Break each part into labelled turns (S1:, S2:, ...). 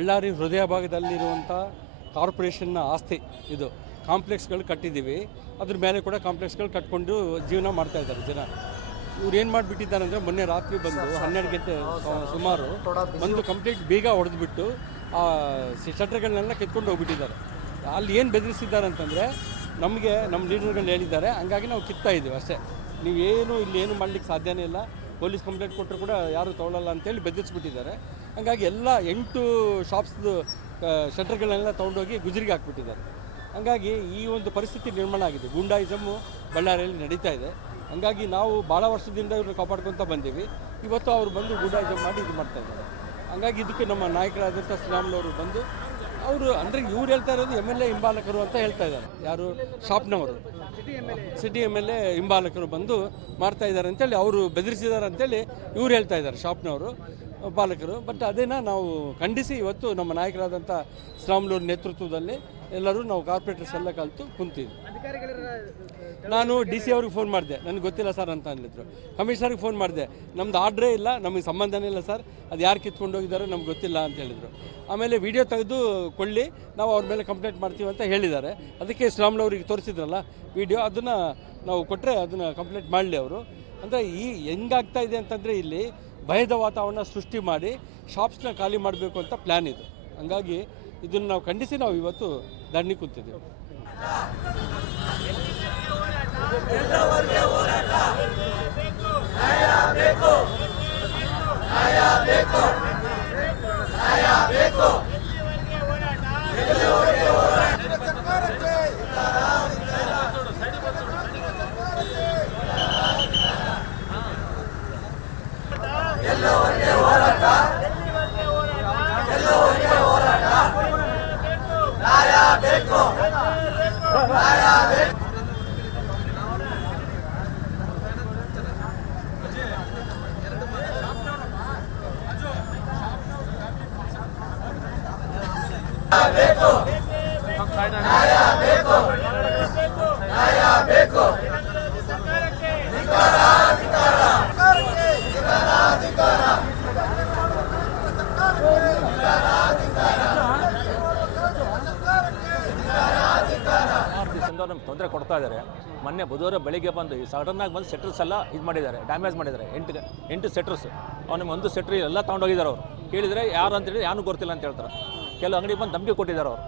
S1: ಬಳ್ಳಾರಿ ಹೃದಯ ಭಾಗದಲ್ಲಿರುವಂಥ ಕಾರ್ಪೊರೇಷನ್ನ ಆಸ್ತಿ ಇದು. ಕಾಂಪ್ಲೆಕ್ಸ್ಗಳು ಕಟ್ಟಿದ್ದೀವಿ. ಅದ್ರ ಮೇಲೆ ಕೂಡ ಕಾಂಪ್ಲೆಕ್ಸ್ಗಳು ಕಟ್ಕೊಂಡು ಜೀವನ ಮಾಡ್ತಾ ಇದ್ದಾರೆ ಜನ. ಇವ್ರು ಏನು ಮಾಡಿಬಿಟ್ಟಿದ್ದಾರೆ ಅಂದರೆ ಮೊನ್ನೆ ರಾತ್ರಿ ಬಂದು ಹನ್ನೆರಡು ಗಂಟೆ ಸುಮಾರು ಬಂದು ಕಂಪ್ಲೀಟ್ ಬೀಗ ಹೊಡೆದ್ಬಿಟ್ಟು ಆ ಶಟರ್ಗಳನ್ನೆಲ್ಲ ಕಿತ್ಕೊಂಡು ಹೋಗ್ಬಿಟ್ಟಿದ್ದಾರೆ. ಅಲ್ಲಿ ಏನು ಬೆದರಿಸಿದ್ದಾರೆ ಅಂತಂದರೆ ನಮಗೆ ನಮ್ಮ ಲೀಡರ್ಗಳು ಹೇಳಿದ್ದಾರೆ. ಹಂಗಾಗಿ ನಾವು ಕಿತ್ತಾ ಇದ್ದೀವಿ ಅಷ್ಟೇ. ನೀವೇನು ಇಲ್ಲಿ ಏನು ಮಾಡ್ಲಿಕ್ಕೆ ಸಾಧ್ಯನೇ ಇಲ್ಲ. ಪೊಲೀಸ್ ಕಂಪ್ಲೇಂಟ್ ಕೊಟ್ಟರು ಕೂಡ ಯಾರು ತೊಗೊಳಲ್ಲ ಅಂತೇಳಿ ಬೆದರಿಸ್ಬಿಟ್ಟಿದ್ದಾರೆ. ಹಂಗಾಗಿ ಎಲ್ಲ ಎಂಟು ಶಾಪ್ಸ್ದು ಶಟರ್ಗಳನ್ನೆಲ್ಲ ತೊಗೊಂಡೋಗಿ ಗುಜರಿಗೆ ಹಾಕ್ಬಿಟ್ಟಿದ್ದಾರೆ. ಹಂಗಾಗಿ ಈ ಒಂದು ಪರಿಸ್ಥಿತಿ ನಿರ್ಮಾಣ ಆಗಿದೆ. ಗೂಂಡಾಯಿಸಮ್ಮು ಬಳ್ಳಾರಿಯಲ್ಲಿ ನಡೀತಾ ಇದೆ. ಹಂಗಾಗಿ ನಾವು ಭಾಳ ವರ್ಷದಿಂದ ಇವ್ರನ್ನ ಕಾಪಾಡ್ಕೊತ ಬಂದೀವಿ. ಇವತ್ತು ಅವರು ಬಂದು ಗೂಂಡಾಯಿಸಮ್ ಮಾಡಿ ಇದು ಮಾಡ್ತಾ ಇದ್ದಾರೆ. ಹಂಗಾಗಿ ಇದಕ್ಕೆ ನಮ್ಮ ನಾಯಕರಾದಂಥ ಶ್ರೀರಾಮ್ಲವರು ಬಂದು, ಅವರು ಅಂದರೆ ಇವ್ರು ಹೇಳ್ತಾ ಇರೋದು ಎಂ ಎಲ್ ಎ ಹಿಂಬಾಲಕರು ಅಂತ ಹೇಳ್ತಾ ಇದ್ದಾರೆ. ಯಾರು? ಶಾಪ್ನವರು. ಸಿಟಿ ಎಂ ಎಲ್ ಎ ಹಿಂಬಾಲಕರು ಬಂದು ಮಾಡ್ತಾ ಇದ್ದಾರೆ ಅಂತೇಳಿ, ಅವರು ಬೆದರಿಸಿದ್ದಾರೆ ಅಂತೇಳಿ ಇವ್ರು ಹೇಳ್ತಾ ಇದ್ದಾರೆ, ಶಾಪ್ನವರು. ಪಾಲಕರು. ಬಟ್ ಅದನ್ನು ನಾವು ಖಂಡಿಸಿ ಇವತ್ತು ನಮ್ಮ ನಾಯಕರಾದಂಥ ಶ್ರಾಮ್ಲೂರ್ ನೇತೃತ್ವದಲ್ಲಿ ಎಲ್ಲರೂ ನಾವು ಕಾರ್ಪೊರೇಟರ್ಸ್ ಎಲ್ಲ ಕಲಿತು ಕುಂತಿದ್ವಿ. ನಾನು ಡಿ ಸಿ ಅವ್ರಿಗೆ ಫೋನ್ ಮಾಡಿದೆ. ನನಗೆ ಗೊತ್ತಿಲ್ಲ ಸರ್ ಅಂತ ಅಂದಿದ್ರು. ಕಮಿಷನರ್ಗೆ ಫೋನ್ ಮಾಡಿದೆ. ನಮ್ದು ಆರ್ಡ್ರೇ ಇಲ್ಲ, ನಮಗೆ ಸಂಬಂಧನೇ ಇಲ್ಲ ಸರ್ ಅದು ಯಾರು ಕಿತ್ಕೊಂಡು ಹೋಗಿದ್ದಾರೆ ನಮ್ಗೆ ಗೊತ್ತಿಲ್ಲ ಅಂತ ಹೇಳಿದರು. ಆಮೇಲೆ ವಿಡಿಯೋ ತೆಗೆದು ಕೊಳ್ಳಿ, ನಾವು ಅವ್ರ ಮೇಲೆ ಕಂಪ್ಲೇಂಟ್ ಮಾಡ್ತೀವಿ ಅಂತ ಹೇಳಿದ್ದಾರೆ. ಅದಕ್ಕೆ ಶ್ರಾಮ್ಲವ್ರಿಗೆ ತೋರಿಸಿದ್ರಲ್ಲ ವಿಡಿಯೋ ಅದನ್ನು ನಾವು ಕೊಟ್ಟರೆ ಅದನ್ನು ಕಂಪ್ಲೇಂಟ್ ಮಾಡಲಿ ಅವರು. ಅಂದರೆ ಈ ಹೆಂಗಾಗ್ತಾ ಇದೆ ಅಂತಂದರೆ ಇಲ್ಲಿ ಭಯದ ವಾತಾವರಣ ಸೃಷ್ಟಿ ಮಾಡಿ ಶಾಪ್ಸ್ನ ಖಾಲಿ ಮಾಡಬೇಕು ಅಂತ ಪ್ಲ್ಯಾನ್ ಇದೆ. ಹಂಗಾಗಿ ಇದನ್ನು ನಾವು ಖಂಡಿಸಿ ನಾವು ಇವತ್ತು ಧರಣಿ ಕೂತಿದ್ದೀವಿ.
S2: ಆರು ದಿವಸದಿಂದ ನಮ್ಗೆ ತೊಂದರೆ ಕೊಡ್ತಾ ಇದ್ದಾರೆ ಮೊನ್ನೆ ಬುಧವಾರ ಬೆಳಿಗ್ಗೆ ಬಂದು ಈ ಸಡನ್ನಾಗಿ ಬಂದು ಸೆಟ್ರಸ್ ಎಲ್ಲ ಇದು ಮಾಡಿದ್ದಾರೆ ಡ್ಯಾಮೇಜ್ ಮಾಡಿದ್ದಾರೆ. ಎಂಟು ಎಂಟು ಸೆಟ್ರಸ್ ಅವ್ನಿಗೆ ಒಂದು ಸೆಟ್ರಿ ಎಲ್ಲ ತೊಗೊಂಡೋಗಿದ್ದಾರೆ ಅವರು. ಕೇಳಿದರೆ ಯಾರು ಅಂತೇಳಿ ಯಾರು ಗೊತ್ತಿಲ್ಲ ಅಂತ ಹೇಳ್ತಾರೆ. ಕೆಲವು ಅಂಗಡಿ ಬಂದು ನಂಬಿಕೆ ಕೊಟ್ಟಿದ್ದಾರೆ ಅವರು.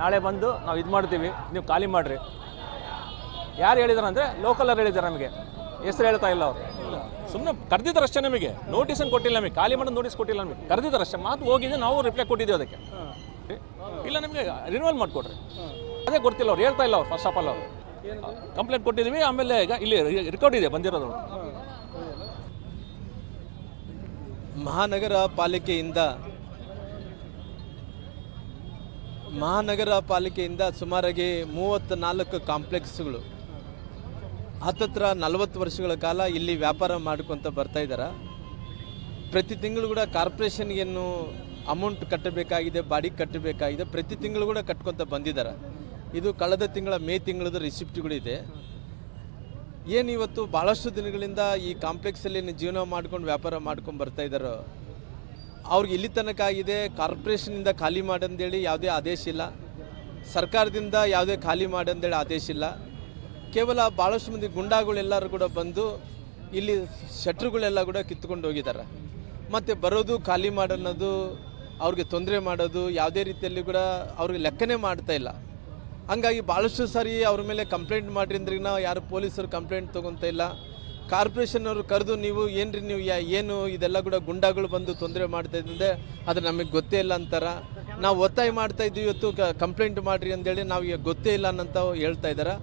S2: ನಾಳೆ ಬಂದು ನಾವು ಇದು ಮಾಡ್ತೀವಿ, ನೀವು ಖಾಲಿ ಮಾಡಿರಿ. ಯಾರು ಹೇಳಿದಾರೆ ಅಂದರೆ ಲೋಕಲರು ಹೇಳಿದ್ದಾರೆ ನಮಗೆ. ಹೆಸರು ಹೇಳ್ತಾ ಇಲ್ಲ ಅವರು. ಸುಮ್ಮನೆ ಕರೆದಿದ್ದಾರೆ ಅಷ್ಟೇ ನಮಗೆ. ನೋಟಿಸನ್ನು ಕೊಟ್ಟಿಲ್ಲ ನಮಗೆ. ಖಾಲಿ ಮಾಡೋದು ನೋಟಿಸ್ ಕೊಟ್ಟಿಲ್ಲ ನಮಗೆ. ಕರೆದಿದ್ದಾರೆ ಅಷ್ಟೇ. ಮಾತು ಹೋಗಿದೆ ನಾವು ರಿಪ್ಲೈ ಕೊಟ್ಟಿದ್ದೀವಿ ಅದಕ್ಕೆ. ಇಲ್ಲ ನಮಗೆ ರಿನ್ಯೂವಲ್ ಮಾಡಿಕೊಡ್ರಿ. ಅದೇ ಗೊತ್ತಿಲ್ಲ ಅವ್ರು, ಹೇಳ್ತಾ ಇಲ್ಲ ಅವ್ರು ಫಸ್ಟ್ ಆಫ್ ಆಲ್ ಅವರು. ಕಂಪ್ಲೇಂಟ್ ಕೊಟ್ಟಿದ್ದೀವಿ, ಆಮೇಲೆ ಈಗ ಇಲ್ಲಿ ರೆಕಾರ್ಡ್ ಇದೆ ಬಂದಿರೋದು.
S3: ಮಹಾನಗರ ಪಾಲಿಕೆಯಿಂದ ಮಹಾನಗರ ಪಾಲಿಕೆಯಿಂದ ಸುಮಾರಾಗಿ ಮೂವತ್ತ್ ನಾಲ್ಕು ಕಾಂಪ್ಲೆಕ್ಸ್ಗಳು, ಹತ್ತತ್ರ ನಲವತ್ತು ವರ್ಷಗಳ ಕಾಲ ಇಲ್ಲಿ ವ್ಯಾಪಾರ ಮಾಡ್ಕೊತ ಬರ್ತಾ ಇದ್ದಾರೆ ಪ್ರತಿ ತಿಂಗಳು ಕೂಡ ಕಾರ್ಪೊರೇಷನ್ಗೇನು ಅಮೌಂಟ್ ಕಟ್ಟಬೇಕಾಗಿದೆ, ಬಾಡಿಗೆ ಕಟ್ಟಬೇಕಾಗಿದೆ, ಪ್ರತಿ ತಿಂಗಳು ಕೂಡ ಕಟ್ಕೊತ ಬಂದಿದ್ದಾರೆ ಇದು ಕಳೆದ ತಿಂಗಳ ಮೇ ತಿಂಗಳದ ರಿಸಿಪ್ಟ್ಗಳಿದೆ. ಏನು ಇವತ್ತು ಭಾಳಷ್ಟು ದಿನಗಳಿಂದ ಈ ಕಾಂಪ್ಲೆಕ್ಸಲ್ಲಿ ಜೀವನ ಮಾಡ್ಕೊಂಡು ವ್ಯಾಪಾರ ಮಾಡ್ಕೊಂಡು ಬರ್ತಾ ಇದ್ದಾರೋ ಅವ್ರಿಗೆ ಇಲ್ಲಿ ತನಕ ಆಗಿದೆ ಕಾರ್ಪೊರೇಷನಿಂದ ಖಾಲಿ ಮಾಡಂದೇಳಿ ಯಾವುದೇ ಆದೇಶ ಇಲ್ಲ. ಸರ್ಕಾರದಿಂದ ಯಾವುದೇ ಖಾಲಿ ಮಾಡಂದೇಳಿ ಆದೇಶ ಇಲ್ಲ. ಕೇವಲ ಭಾಳಷ್ಟು ಮಂದಿ ಗುಂಡಾಗಳೆಲ್ಲರೂ ಕೂಡ ಬಂದು ಇಲ್ಲಿ ಶಟ್ರುಗಳೆಲ್ಲ ಕೂಡ ಕಿತ್ಕೊಂಡು ಹೋಗಿದ್ದಾರೆ. ಮತ್ತು ಬರೋದು ಖಾಲಿ ಮಾಡೋದು ಅವ್ರಿಗೆ ತೊಂದರೆ ಮಾಡೋದು ಯಾವುದೇ ರೀತಿಯಲ್ಲಿ ಕೂಡ ಅವ್ರಿಗೆ ಲೆಕ್ಕನೇ ಮಾಡ್ತಾ ಇಲ್ಲ. ಹಂಗಾಗಿ ಭಾಳಷ್ಟು ಸಾರಿ ಅವ್ರ ಮೇಲೆ ಕಂಪ್ಲೇಂಟ್ ಮಾಡ್ರಿ ಅಂದ್ರೆ ನಾವು ಯಾರು ಪೊಲೀಸರು ಕಂಪ್ಲೇಂಟ್ ತೊಗೊತಾ ಇಲ್ಲ. ಕಾರ್ಪೊರೇಷನ್ ಅವರು ಕರೆದು ನೀವು, ಏನ್ರಿ ನೀವು ಏನು ಇದೆಲ್ಲ ಕೂಡ ಗುಂಡಾಗಳು ಬಂದು ತೊಂದರೆ ಮಾಡ್ತಾ ಇದ್ದಂದ್ರೆ ಅದು ನಮಗೆ ಗೊತ್ತೇ ಇಲ್ಲ ಅಂತಾರ. ನಾವು ಒತ್ತಾಯ ಮಾಡ್ತಾ ಇದ್ದೀವಿ ಇವತ್ತು ಕಂಪ್ಲೇಂಟ್ ಮಾಡಿರಿ ಅಂತೇಳಿ ನಾವು ಈಗ ಗೊತ್ತೇ ಇಲ್ಲ ಅನ್ನಂತ ಹೇಳ್ತಾ ಇದ್ದಾರೆ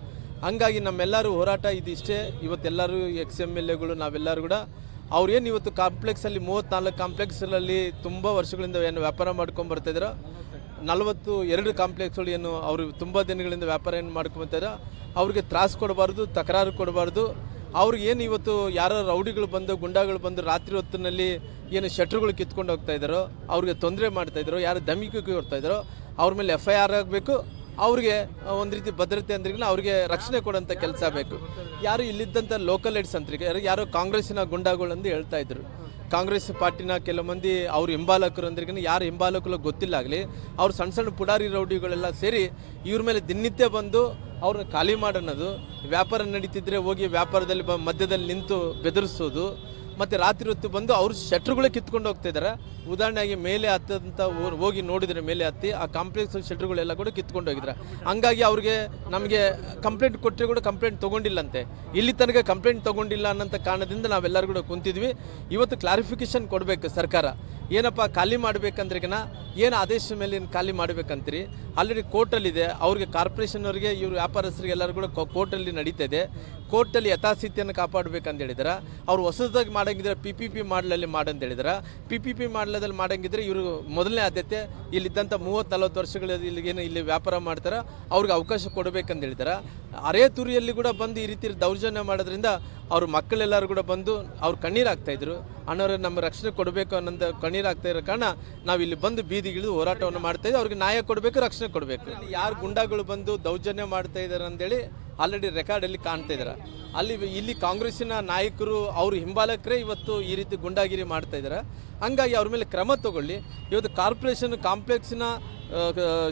S3: ಹಂಗಾಗಿ ನಮ್ಮೆಲ್ಲರೂ ಹೋರಾಟ ಇದಿಷ್ಟೇ. ಇವತ್ತೆಲ್ಲರೂ ಎಕ್ಸ್ ಎಂ ಎಲ್ ಎಗಳು ನಾವೆಲ್ಲರೂ ಕೂಡ ಅವ್ರೇನು ಇವತ್ತು ಕಾಂಪ್ಲೆಕ್ಸಲ್ಲಿ ಮೂವತ್ತ್ನಾಲ್ಕು ಕಾಂಪ್ಲೆಕ್ಸ್ಗಳಲ್ಲಿ ತುಂಬ ವರ್ಷಗಳಿಂದ ಏನು ವ್ಯಾಪಾರ ಮಾಡ್ಕೊಂಡು ಬರ್ತಾಯಿದ್ರು ನಲವತ್ತು ಎರಡು ಕಾಂಪ್ಲೆಕ್ಸ್ಗಳು ಏನು ಅವರು ತುಂಬ ದಿನಗಳಿಂದ ವ್ಯಾಪಾರ ಏನು ಮಾಡ್ಕೊಂತಾರೆ ಅವ್ರಿಗೆ ತ್ರಾಸು ಕೊಡಬಾರ್ದು, ತಕರಾರು ಕೊಡಬಾರ್ದು. ಅವ್ರಿಗೆ ಏನು ಇವತ್ತು ಯಾರೋ ರೌಡಿಗಳು ಬಂದು, ಗುಂಡಾಗಳು ಬಂದು ರಾತ್ರಿ ಹೊತ್ತಿನಲ್ಲಿ ಏನು ಶಟ್ರುಗಳು ಕಿತ್ಕೊಂಡು ಹೋಗ್ತಾ ಇದ್ದಾರೋ, ಅವ್ರಿಗೆ ತೊಂದರೆ ಮಾಡ್ತಾ ಇದ್ದಾರೋ, ಯಾರು ದಮಿಕೆ ಕೊಡ್ತಾ ಇದ್ದಾರೋ, ಅವ್ರ ಮೇಲೆ ಎಫ್ ಐ ಆರ್ ಆಗಬೇಕು. ಅವ್ರಿಗೆ ಒಂದು ರೀತಿ ಭದ್ರತೆ ಅಂದ್ರೆ ಅವ್ರಿಗೆ ರಕ್ಷಣೆ ಕೊಡೋಂಥ ಕೆಲಸ ಬೇಕು. ಯಾರು ಇಲ್ಲಿದ್ದಂಥ ಲೋಕಲ್ ಹೆಡ್ಸ್ ಅಂತರಿಗೆ, ಯಾರು ಯಾರೋ ಕಾಂಗ್ರೆಸ್ಸಿನ ಗುಂಡಾಗಳು ಅಂತ ಹೇಳ್ತಾ ಇದ್ರು. ಕಾಂಗ್ರೆಸ್ ಪಾರ್ಟಿನ ಕೆಲವು ಮಂದಿ ಅವ್ರ ಹಿಂಬಾಲಕರು ಅಂದ್ರಿಗಿನ ಯಾರು ಹಿಂಬಾಲಕರು ಗೊತ್ತಿಲ್ಲ ಆಗಲಿ, ಅವ್ರು ಸಣ್ಣ ಸಣ್ಣ ಪುಡಾರಿ ರೌಡಿಗಳೆಲ್ಲ ಸೇರಿ ಇವ್ರ ಮೇಲೆ ದಿನನಿತ್ಯ ಬಂದು ಅವ್ರನ್ನ ಖಾಲಿ ಮಾಡೋಣದು, ವ್ಯಾಪಾರ ನಡೀತಿದ್ರೆ ಹೋಗಿ ವ್ಯಾಪಾರದಲ್ಲಿ ಮಧ್ಯದಲ್ಲಿ ನಿಂತು ಬೆದರಿಸೋದು ಮತ್ತು ರಾತ್ರಿ ಹೊತ್ತು ಬಂದು ಅವ್ರ ಶೆಟ್ರುಗಳೇ ಕಿತ್ಕೊಂಡು ಹೋಗ್ತಾ ಇದ್ದಾರೆ. ಉದಾಹರಣೆಗೆ ಮೇಲೆ ಹತ್ತಂತ ಹೋಗಿ ನೋಡಿದ್ರೆ ಮೇಲೆ ಹತ್ತಿ, ಆ ಕಾಂಪ್ಲೆಕ್ಸ್ ಶೆಟ್ರುಗಳೆಲ್ಲ ಕೂಡ ಕಿತ್ಕೊಂಡು ಹೋಗಿದ್ದಾರೆ. ಹಂಗಾಗಿ ಅವ್ರಿಗೆ ನಮಗೆ ಕಂಪ್ಲೇಂಟ್ ಕೊಟ್ಟರೆ ಕೂಡ ಕಂಪ್ಲೇಂಟ್ ತೊಗೊಂಡಿಲ್ಲಂತೆ. ಇಲ್ಲಿ ತನಕ ಕಂಪ್ಲೇಂಟ್ ತೊಗೊಂಡಿಲ್ಲ ಅನ್ನೋಂಥ ಕಾರಣದಿಂದ ನಾವೆಲ್ಲರೂ ಕೂಡ ಕುಂತಿದ್ವಿ. ಇವತ್ತು ಕ್ಲಾರಿಫಿಕೇಶನ್ ಕೊಡಬೇಕು ಸರ್ಕಾರ. ಏನಪ್ಪ, ಖಾಲಿ ಮಾಡ್ಬೇಕಂದ್ರಿಗನ ಏನು ಆದೇಶ ಮೇಲೆ ಏನು ಖಾಲಿ ಮಾಡ್ಬೇಕಂತೀರಿ? ಆಲ್ರೆಡಿ ಕೋರ್ಟಲ್ಲಿದೆ ಅವ್ರಿಗೆ ಕಾರ್ಪೊರೇಷನ್ ಅವರಿಗೆ, ಇವ್ರು ವ್ಯಾಪಾರಸ್ಥರಿಗೆ ಎಲ್ಲರೂ ಕೂಡ ಕೋರ್ಟಲ್ಲಿ ನಡೀತಾ ಇದೆ. ಕೋರ್ಟಲ್ಲಿ ಯಥಾಸ್ಥಿತಿಯನ್ನು ಕಾಪಾಡಬೇಕಂತ ಹೇಳಿದ್ರೆ. ಅವ್ರು ಹೊಸದಾಗಿ ಮಾಡಂಗಿದ್ರೆ ಪಿ ಪಿ ಪಿ ಮಾಡಲಲ್ಲಿ ಮಾಡಂತ ಹೇಳಿದ್ರೆ. ಪಿ ಪಿ ಪಿ ಮಾಡಲದಲ್ಲಿ ಮಾಡಂಗಿದ್ರೆ ಇವರು ಮೊದಲನೇ ಆದ್ಯತೆ ಇಲ್ಲಿದ್ದಂಥ ಮೂವತ್ತು ನಲ್ವತ್ತು ವರ್ಷಗಳ ಇಲ್ಲಿಗೇನು ಇಲ್ಲಿ ವ್ಯಾಪಾರ ಮಾಡ್ತಾರೆ, ಅವ್ರಿಗೆ ಅವಕಾಶ ಕೊಡಬೇಕಂತ ಹೇಳಿದಾರೆ. ಅರೆ ತುರಿಯಲ್ಲಿ ಕೂಡ ಬಂದು ಈ ರೀತಿ ದೌರ್ಜನ್ಯ ಮಾಡೋದ್ರಿಂದ ಅವ್ರ ಮಕ್ಕಳೆಲ್ಲರೂ ಕೂಡ ಬಂದು ಅವ್ರು ಕಣ್ಣೀರು ಆಗ್ತಾ ಇದ್ರು. ಅಣ್ಣವ್ರೆ ನಮ್ಮ ರಕ್ಷಣೆ ಕೊಡಬೇಕು ಅನ್ನೋದು ಕಣ್ಣೀರು ಆಗ್ತಾ ಇರೋ ಕಾರಣ ನಾವು ಇಲ್ಲಿ ಬಂದು ಬೀದಿಗಿಳಿದು ಹೋರಾಟವನ್ನು ಮಾಡ್ತಾ ಅವ್ರಿಗೆ ನ್ಯಾಯ ಕೊಡಬೇಕು, ರಕ್ಷಣೆ ಕೊಡಬೇಕು. ಯಾರು ಗುಂಡಾಗಳು ಬಂದು ದೌರ್ಜನ್ಯ ಮಾಡ್ತಾ ಇದ್ದಾರೆ ಅಂತೇಳಿ ಆಲ್ರೆಡಿ ರೆಕಾರ್ಡಲ್ಲಿ ಕಾಣ್ತಾ ಇದ್ದಾರೆ ಅಲ್ಲಿ ಇಲ್ಲಿ ಕಾಂಗ್ರೆಸ್ಸಿನ ನಾಯಕರು ಅವ್ರ ಹಿಂಬಾಲಕರೇ ಇವತ್ತು ಈ ರೀತಿ ಗುಂಡಾಗಿರಿ ಮಾಡ್ತಾ ಇದ್ದಾರೆ ಹಂಗಾಗಿ ಅವ್ರ ಮೇಲೆ ಕ್ರಮ ತಗೊಳ್ಳಿ. ಇವತ್ತು ಕಾರ್ಪೊರೇಷನ್ ಕಾಂಪ್ಲೆಕ್ಸ್ನ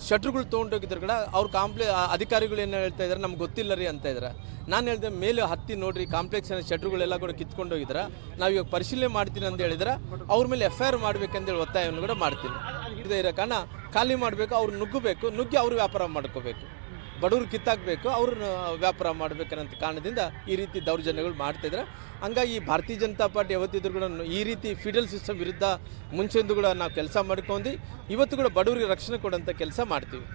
S3: ಶಟ್ರುಗಳು ತೊಗೊಂಡೋಗಿದ್ರು ಕೂಡ ಅವ್ರ ಕಾಂಪ್ಲೆ ಅಧಿಕಾರಿಗಳು ಏನು ಹೇಳ್ತಾ ಇದ್ದಾರೆ ನಮ್ಗೆ ಗೊತ್ತಿಲ್ಲ ರೀ ಅಂತ ಇದ್ದಾರೆ ನಾನು ಹೇಳಿದೆ ಮೇಲೆ ಹತ್ತಿ ನೋಡ್ರಿ, ಕಾಂಪ್ಲೆಕ್ಸ್ನ ಶಟ್ರುಗಳೆಲ್ಲ ಕೂಡ ಕಿತ್ಕೊಂಡು ಹೋಗಿದ್ದಾರೆ ನಾವು ಇವಾಗ ಪರಿಶೀಲನೆ ಮಾಡ್ತೀನಿ ಅಂತ ಹೇಳಿದ್ರೆ ಅವ್ರ ಮೇಲೆ ಎಫ್ ಐ ಆರ್ ಮಾಡ್ಬೇಕಂತೇಳಿ ಒತ್ತಾಯವನ್ನು ಕೂಡ ಮಾಡ್ತೀನಿ. ಇದೇ ಇರೋ ಕಾರಣ ಖಾಲಿ ಮಾಡಬೇಕು, ಅವ್ರು ನುಗ್ಗಬೇಕು, ನುಗ್ಗಿ ಅವ್ರು ವ್ಯಾಪಾರ ಮಾಡ್ಕೋಬೇಕು. ಬಡವರು ಕಿತ್ತಾಕಬೇಕು, ಅವ್ರನ್ನ ವ್ಯಾಪಾರ ಮಾಡ್ಬೇಕನ್ನಂತ ಕಾರಣದಿಂದ ಈ ರೀತಿ ದೌರ್ಜನ್ಯಗಳು ಮಾಡ್ತಿದ್ರು ಹಂಗಾಗಿ ಈ ಭಾರತೀಯ ಜನತಾ ಪಾರ್ಟಿ ಯಾವತ್ತಿದ್ರು ಕೂಡ ಈ ರೀತಿ ಫೀಡಲ್ ಸಿಸ್ಟಮ್ ವಿರುದ್ಧ ಮುಂಚೆಂದು ಕೂಡ ನಾವು ಕೆಲಸ ಮಾಡ್ಕೊಂಡು, ಇವತ್ತು ಕೂಡ ಬಡವರಿಗೆ ರಕ್ಷಣೆ ಕೊಡೋಂಥ ಕೆಲಸ ಮಾಡ್ತೀವಿ.